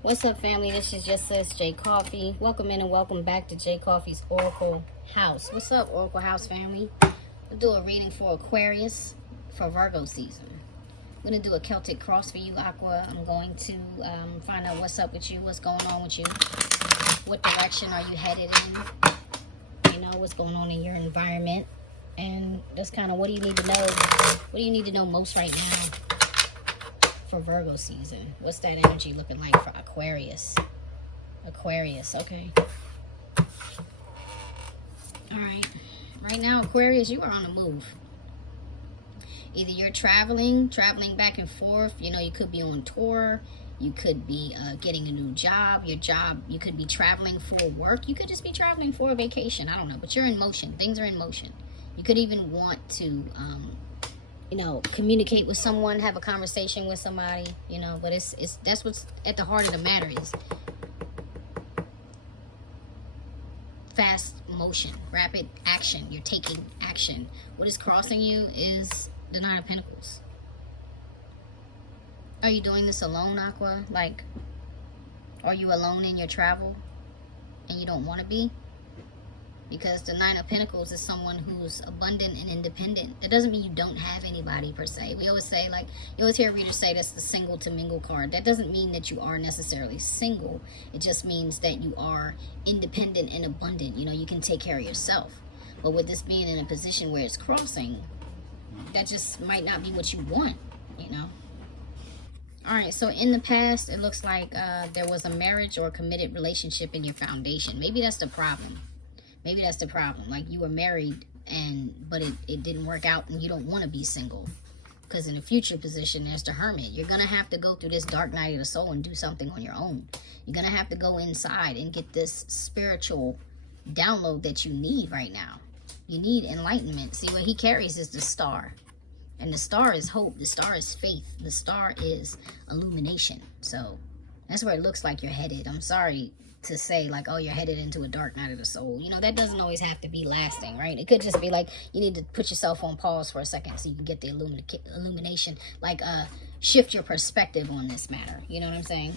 What's up, family? This is just sis J Coffee. Welcome in and welcome back to J Coffee's Oracle House. What's up, Oracle House family? We'll do a reading for Aquarius for Virgo season. I'm going to do a Celtic cross for you, Aqua. I'm going to find out what's up with you, what's going on with you, what direction are you headed in, you know, what's going on in your environment, and that's kind of what do you need to know, what do you need to know most right now for Virgo season. What's that energy looking like for Aquarius? Aquarius, okay. All right. Right now, Aquarius, you are on the move. Either you're traveling back and forth. You know, you could be on tour. You could be getting a new job. Your job, you could be traveling for work. You could just be traveling for a vacation. I don't know. But you're in motion. Things are in motion. You could even want to you know, communicate with someone, have a conversation with somebody, you know, but it's that's what's at the heart of the matter is fast motion, rapid action. You're taking action. What is crossing you is the Nine of Pentacles. Are you doing this alone, Aqua? Like, are you alone in your travel and you don't want to be? Because the Nine of Pentacles is someone who's abundant and independent. That doesn't mean you don't have anybody per se. We always say, like, you always hear readers say that's the single to mingle card. That doesn't mean that you are necessarily single. It just means that you are independent and abundant. You know, you can take care of yourself. But with this being in a position where it's crossing, that just might not be what you want, you know. All right, so in the past, it looks like there was a marriage or a committed relationship in your foundation. Maybe that's the problem. Maybe that's the problem. Like, you were married, but it didn't work out, and you don't want to be single. Because in the future position, there's the Hermit. You're going to have to go through this dark night of the soul and do something on your own. You're going to have to go inside and get this spiritual download that you need right now. You need enlightenment. See, what he carries is the star. And the star is hope. The star is faith. The star is illumination. So that's where it looks like you're headed. I'm sorry to say, like, oh, you're headed into a dark night of the soul. You know, that doesn't always have to be lasting, right? It could just be like you need to put yourself on pause for a second so you can get the illumination. Like, shift your perspective on this matter. You know what I'm saying?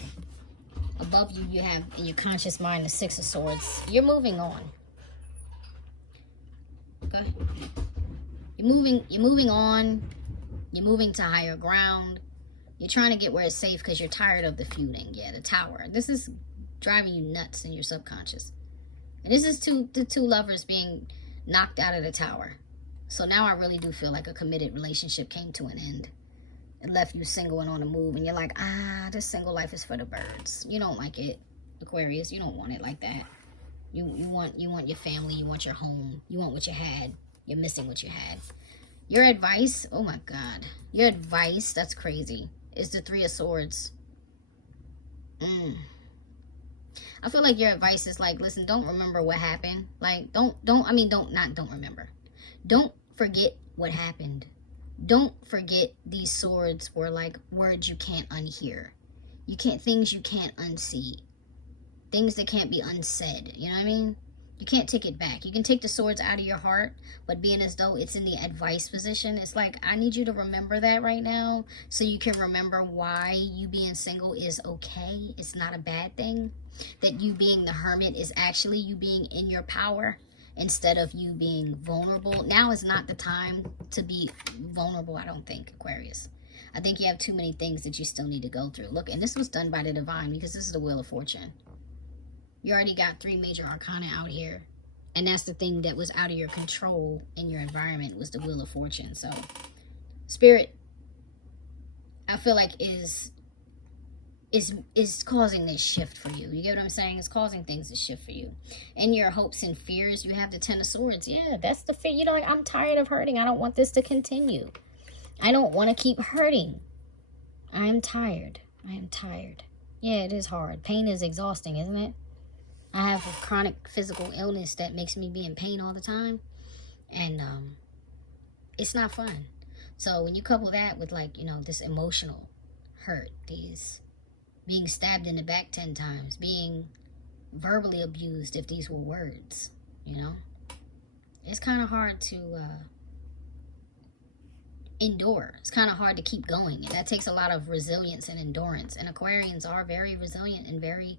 Above you, you have in your conscious mind the Six of Swords. You're moving on. Okay? You're moving on. You're moving to higher ground. You're trying to get where it's safe because you're tired of the feuding. Yeah, the Tower. This is driving you nuts in your subconscious. And this is the two lovers being knocked out of the Tower. So now I really do feel like a committed relationship came to an end. It left you single and on the move. And you're like, this single life is for the birds. You don't like it, Aquarius. You don't want it like that. You want your family. You want your home. You want what you had. You're missing what you had. Your advice, oh my God. Your advice, that's crazy, is the Three of Swords. I feel like your advice is like, listen, don't remember what happened. Like, don't remember. Don't forget what happened. Don't forget these swords were like words you can't unhear. Things you can't unsee. Things that can't be unsaid. You know what I mean? You can't take it back. You can take the swords out of your heart, but being as though it's in the advice position, it's like, I need you to remember that right now so you can remember why you being single is okay. It's not a bad thing. That you being the Hermit is actually you being in your power instead of you being vulnerable. Now is not the time to be vulnerable, I don't think, Aquarius. I think you have too many things that you still need to go through. Look, and this was done by the divine because this is the Wheel of Fortune. You already got 3 major arcana out here. And that's the thing that was out of your control in your environment was the Wheel of Fortune. So, Spirit, I feel like is causing this shift for you. You get what I'm saying? It's causing things to shift for you. And your hopes and fears, you have the Ten of Swords. Yeah, that's the fear. You know, like, I'm tired of hurting. I don't want this to continue. I don't want to keep hurting. I am tired. I am tired. Yeah, it is hard. Pain is exhausting, isn't it? I have a chronic physical illness that makes me be in pain all the time. And it's not fun. So when you couple that with, like, you know, this emotional hurt, these being stabbed in the back 10 times, being verbally abused if these were words, you know, it's kind of hard to endure. It's kind of hard to keep going, and that takes a lot of resilience and endurance. And Aquarians are very resilient and very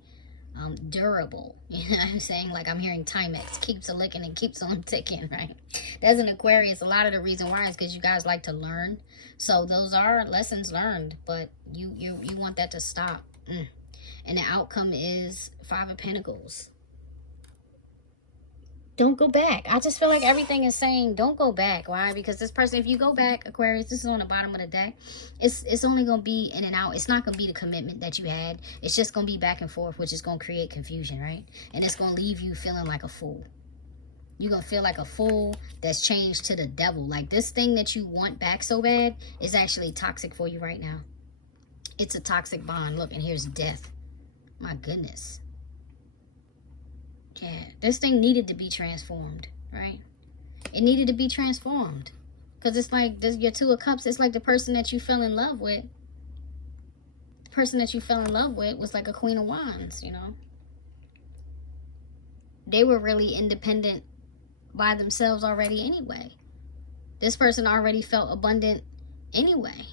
durable. You know what I'm saying? Like, I'm hearing Timex keeps a licking and keeps on ticking, right? That's an Aquarius. A lot of the reason why is because you guys like to learn. So those are lessons learned, but you want that to stop. And the outcome is 5 of Pentacles. Don't go back. I just feel like everything is saying don't go back. Why? Because this person, if you go back, Aquarius, this is on the bottom of the deck, it's only going to be in and out. It's not going to be the commitment that you had. It's just going to be back and forth, which is going to create confusion, right? And it's going to leave you feeling like a fool. You're going to feel like a fool that's changed to the devil. Like, this thing that you want back so bad is actually toxic for you right now. It's a toxic bond. Look, and here's death. My goodness. Yeah, this thing needed to be transformed, right? It needed to be transformed. Because it's like this, your 2 of Cups, it's like the person that you fell in love with. The person that you fell in love with was like a Queen of Wands, you know? They were really independent by themselves already anyway. This person already felt abundant anyway.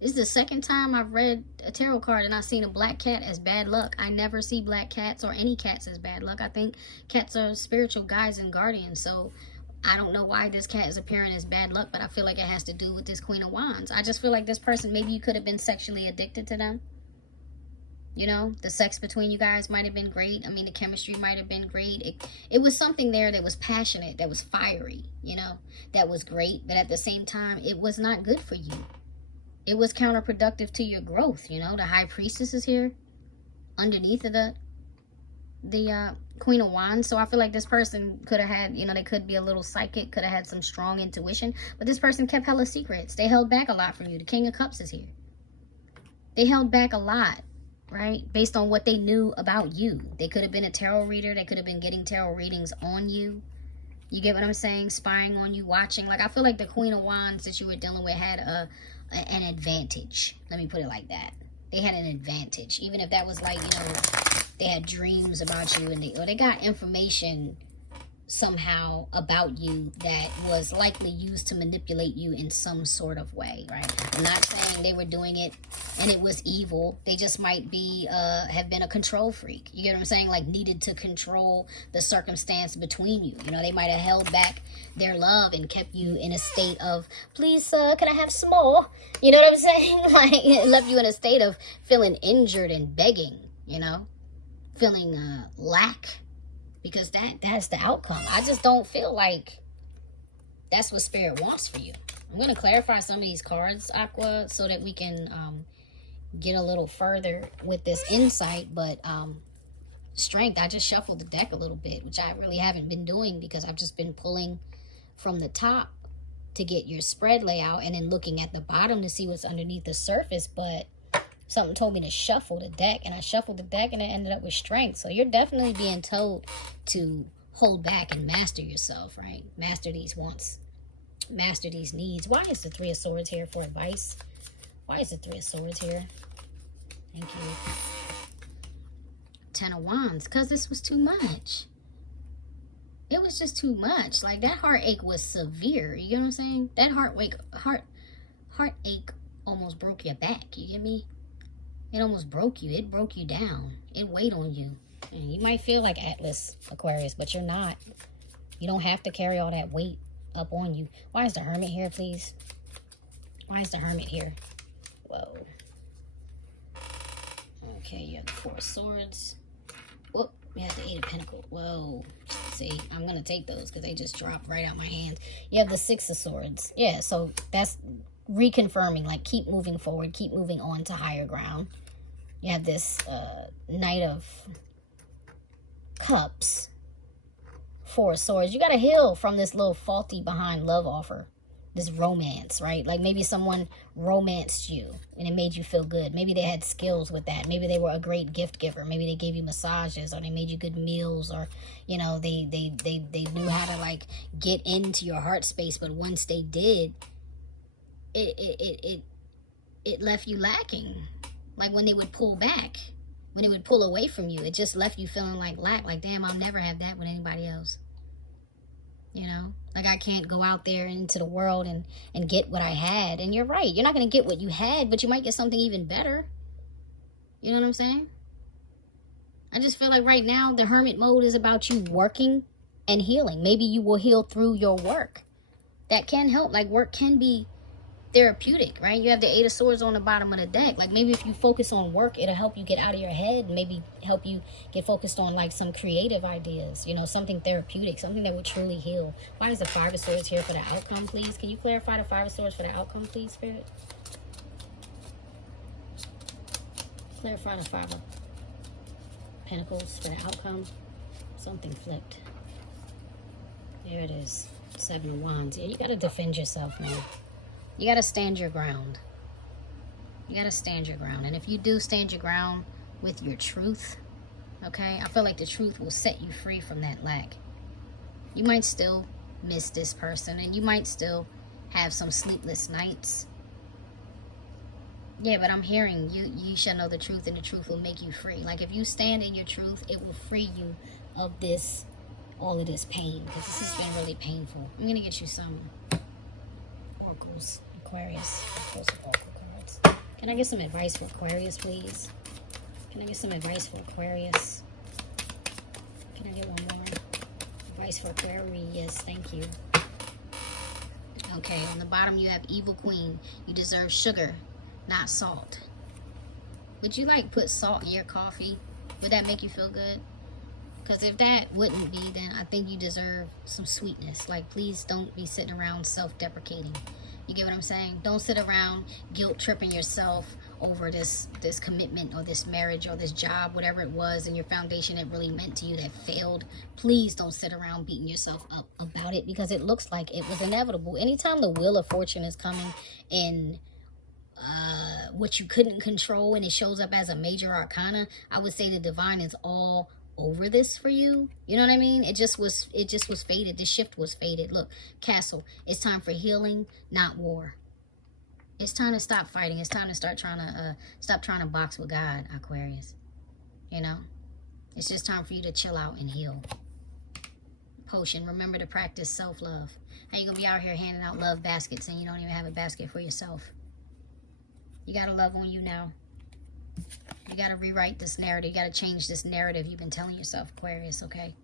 This is the second time I've read a tarot card and I've seen a black cat as bad luck. I never see black cats or any cats as bad luck. I think cats are spiritual guides and guardians. So I don't know why this cat is appearing as bad luck, but I feel like it has to do with this Queen of Wands. I just feel like this person, maybe you could have been sexually addicted to them. You know, the sex between you guys might have been great. I mean, the chemistry might have been great. It was something there that was passionate, that was fiery, you know, that was great. But at the same time, it was not good for you. It was counterproductive to your growth, you know. The High Priestess is here underneath of the Queen of Wands. So I feel like this person could have had, you know, they could be a little psychic, could have had some strong intuition. But this person kept hella secrets. They held back a lot from you. The King of Cups is here. They held back a lot, right? Based on what they knew about you. They could have been a tarot reader. They could have been getting tarot readings on you. You get what I'm saying? Spying on you, watching. Like, I feel like the Queen of Wands that you were dealing with had an advantage. Let me put it like that. They had an advantage. Even if that was like, you know, they had dreams about you, and they got information somehow about you that was likely used to manipulate you in some sort of way, right? I'm not saying they were doing it and it was evil. They just might be have been a control freak. You get what I'm saying? Like, needed to control the circumstance between you. You know, they might have held back their love and kept you in a state of, please, sir, can I have some more? You know what I'm saying? Like, it left you in a state of feeling injured and begging, you know, feeling lack. Because that's the outcome. I just don't feel like that's what Spirit wants for you. I'm going to clarify some of these cards, Aqua, so that we can get a little further with this insight. But Strength, I just shuffled the deck a little bit, which I really haven't been doing because I've just been pulling from the top to get your spread layout and then looking at the bottom to see what's underneath the surface. But something told me to shuffle the deck, and I shuffled the deck, and it ended up with Strength. So you're definitely being told to hold back and master yourself, right? Master these wants, master these needs. Why is the 3 of Swords here for advice? Why is the 3 of Swords here? Thank you. 10 of Wands, because this was too much. It was just too much. Like, that heartache was severe. You get what I'm saying? That heartache almost broke your back. You get me? It almost broke you. It broke you down. It weighed on you. And you might feel like Atlas, Aquarius, but you're not. You don't have to carry all that weight up on you. Why is the Hermit here, please? Why is the Hermit here? Whoa. Okay, you have the 4 of Swords. Whoop, we have the 8 of Pentacles. Whoa. See, I'm going to take those because they just dropped right out my hand. You have the 6 of Swords. Yeah, so that's reconfirming, like, keep moving forward, keep moving on to higher ground. You have this Knight of Cups, 4 of Swords. You got to heal from this little faulty behind love offer, this romance, right? Like, maybe someone romanced you and it made you feel good. Maybe they had skills with that. Maybe they were a great gift giver. Maybe they gave you massages, or they made you good meals, or, you know, they knew how to, like, get into your heart space. But once they did, it left you lacking. Like, when they would pull back, when they would pull away from you, it just left you feeling like lack. Like, damn, I'll never have that with anybody else. You know, like I can't go out there into the world and get what I had. And you're right. You're not going to get what you had, but you might get something even better. You know what I'm saying? I just feel like right now the hermit mode is about you working and healing. Maybe you will heal through your work. That can help. Like work can be therapeutic, right? You have the 8 of Swords on the bottom of the deck. Like maybe if you focus on work, it'll help you get out of your head. Maybe help you get focused on like some creative ideas, you know, something therapeutic, something that will truly heal. Why is the 5 of Swords here for the outcome, please? Can you clarify the 5 of Swords for the outcome, please, Spirit? Clarify the 5 of Pentacles for the outcome. Something flipped. There it is. 7 of Wands. Yeah, you got to defend yourself, man. You got to stand your ground. You got to stand your ground. And if you do stand your ground with your truth, okay, I feel like the truth will set you free from that lack. You might still miss this person, and you might still have some sleepless nights. Yeah, but I'm hearing you shall know the truth, and the truth will make you free. Like if you stand in your truth, it will free you of all of this pain, because this has been really painful. I'm going to get you some Oracles, Aquarius, Oracle cards. Can I get some advice for Aquarius, please? Can I get some advice for Aquarius? Can I get one more? Advice for Aquarius, thank you. Okay, on the bottom you have Evil Queen. You deserve sugar, not salt. Would you like put salt in your coffee? Would that make you feel good? Because if that wouldn't be, then I think you deserve some sweetness. Like, please don't be sitting around self-deprecating. You get what I'm saying? Don't sit around guilt-tripping yourself over this commitment or this marriage or this job, whatever it was, and your foundation it really meant to you that failed. Please don't sit around beating yourself up about it, because it looks like it was inevitable. Anytime the Wheel of Fortune is coming in what you couldn't control and it shows up as a major arcana, I would say the divine is all over this for you. You know what I mean? It just was fated. The shift was fated. Look, Castle, it's time for healing, not war. It's time to stop fighting. It's time to stop trying to box with God, Aquarius. You know, it's just time for you to chill out and heal. Potion, remember to practice self-love. How you gonna be out here handing out love baskets and you don't even have a basket for yourself? You gotta love on you now. You got to rewrite this narrative. You got to change this narrative you've been telling yourself, Aquarius, okay?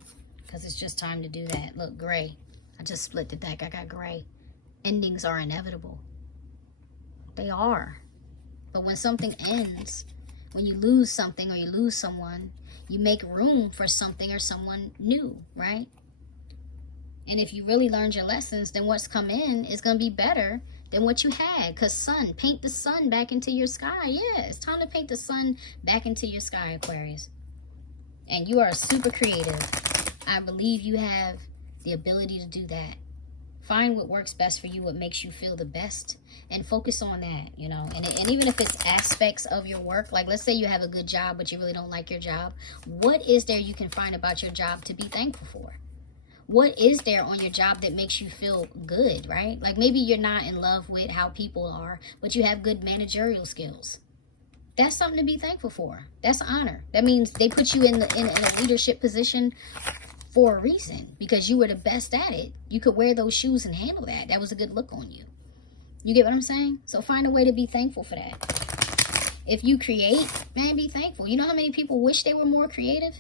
Because it's just time to do that. Look, gray. I just split the deck. I got gray. Endings are inevitable. They are. But when something ends, when you lose something or you lose someone, you make room for something or someone new, right? And if you really learned your lessons, then what's come in is going to be better than what you had. Because sun, paint the sun back into your sky. Yeah, it's time to paint the sun back into your sky, Aquarius. And you are super creative. I believe you have the ability to do that. Find what works best for you, what makes you feel the best, and focus on that, you know. And even if it's aspects of your work, like let's say you have a good job but you really don't like your job, what is there you can find about your job to be thankful for? What is there on your job that makes you feel good, right? Like maybe you're not in love with how people are, but you have good managerial skills. That's something to be thankful for. That's honor. That means they put you in a leadership position for a reason, because you were the best at it. You could wear those shoes and handle that. That was a good look on you. You get what I'm saying? So find a way to be thankful for that. If you create, man, be thankful. You know how many people wish they were more creative?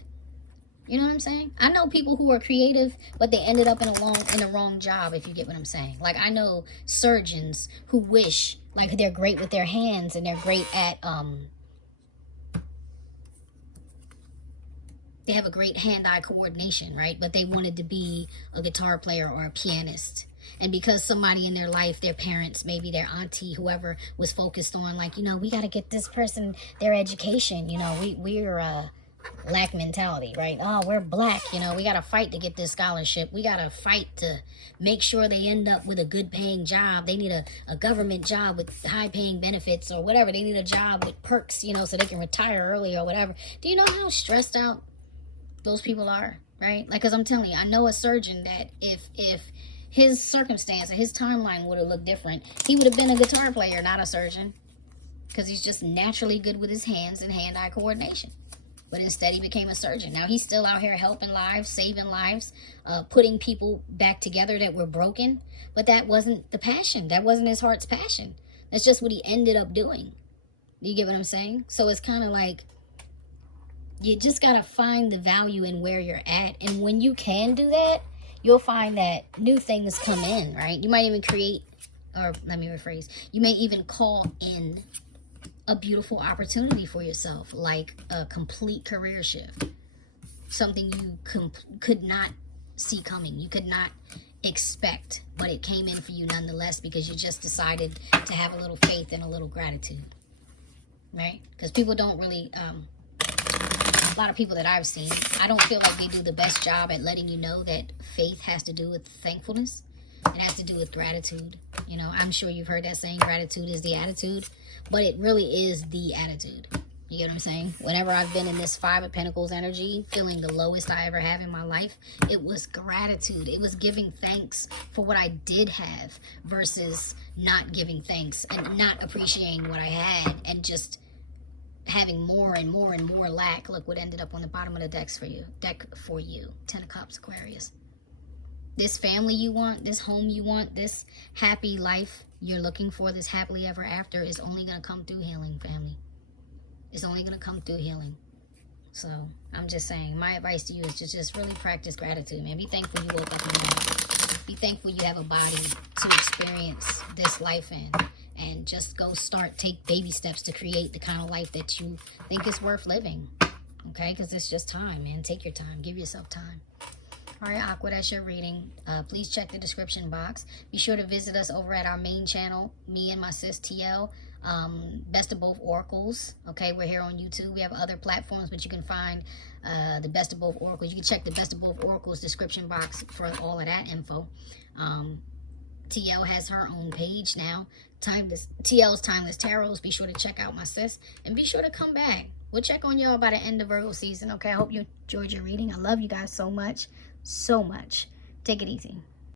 You know what I'm saying? I know people who are creative, but they ended up in the wrong job, if you get what I'm saying. Like, I know surgeons who wish, like, they're great with their hands and they're great at, they have a great hand-eye coordination, right? But they wanted to be a guitar player or a pianist. And because somebody in their life, their parents, maybe their auntie, whoever, was focused on, like, you know, we got to get this person their education. You know, we're black mentality, right? Oh, we're black, you know, we got to fight to get this scholarship. We got to fight to make sure they end up with a good paying job. They need a government job with high paying benefits or whatever. They need a job with perks, you know, so they can retire early or whatever. Do you know how stressed out those people are, right? Like, because I'm telling you, I know a surgeon that if his circumstance or his timeline would have looked different, he would have been a guitar player, not a surgeon, because he's just naturally good with his hands and hand-eye coordination. But instead he became a surgeon. Now he's still out here helping lives, saving lives, putting people back together that were broken. But that wasn't the passion. That wasn't his heart's passion. That's just what he ended up doing. You get what I'm saying? So it's kind of like, you just got to find the value in where you're at. And when you can do that, you'll find that new things come in, right? You might even create, or let me rephrase, you may even call in a beautiful opportunity for yourself, like a complete career shift. Something you could not see coming. You could not expect, but it came in for you nonetheless because you just decided to have a little faith and a little gratitude, right? Because people don't really... a lot of people that I've seen, I don't feel like they do the best job at letting you know that faith has to do with thankfulness. It has to do with gratitude. You know, I'm sure you've heard that saying, gratitude is the attitude, but it really is the attitude. You get what I'm saying? Whenever I've been in this Five of Pentacles energy, feeling the lowest I ever have in my life, it was gratitude. It was giving thanks for what I did have versus not giving thanks and not appreciating what I had and just having more and more and more lack. Look what ended up on the bottom of the deck for you. 10 of Cups, Aquarius. This family you want, this home you want, this happy life you're looking for, this happily ever after is only going to come through healing, family. It's only going to come through healing. So I'm just saying, my advice to you is to just really practice gratitude, man. Be thankful you woke up in the morning. Be thankful you have a body to experience this life in. And just go take baby steps to create the kind of life that you think is worth living. Okay? Because it's just time, man. Take your time. Give yourself time. All right, Aqua, that's your reading. Please check the description box. Be sure to visit us over at our main channel, me and my sis TL, Best of Both Oracles. Okay, we're here on YouTube. We have other platforms, but you can find the Best of Both Oracles. You can check the Best of Both Oracles description box for all of that info. TL has her own page now. TL's Timeless Tarots. Be sure to check out my sis. And be sure to come back. We'll check on y'all by the end of Virgo season. Okay, I hope you enjoyed your reading. I love you guys so much. So much. Take it easy.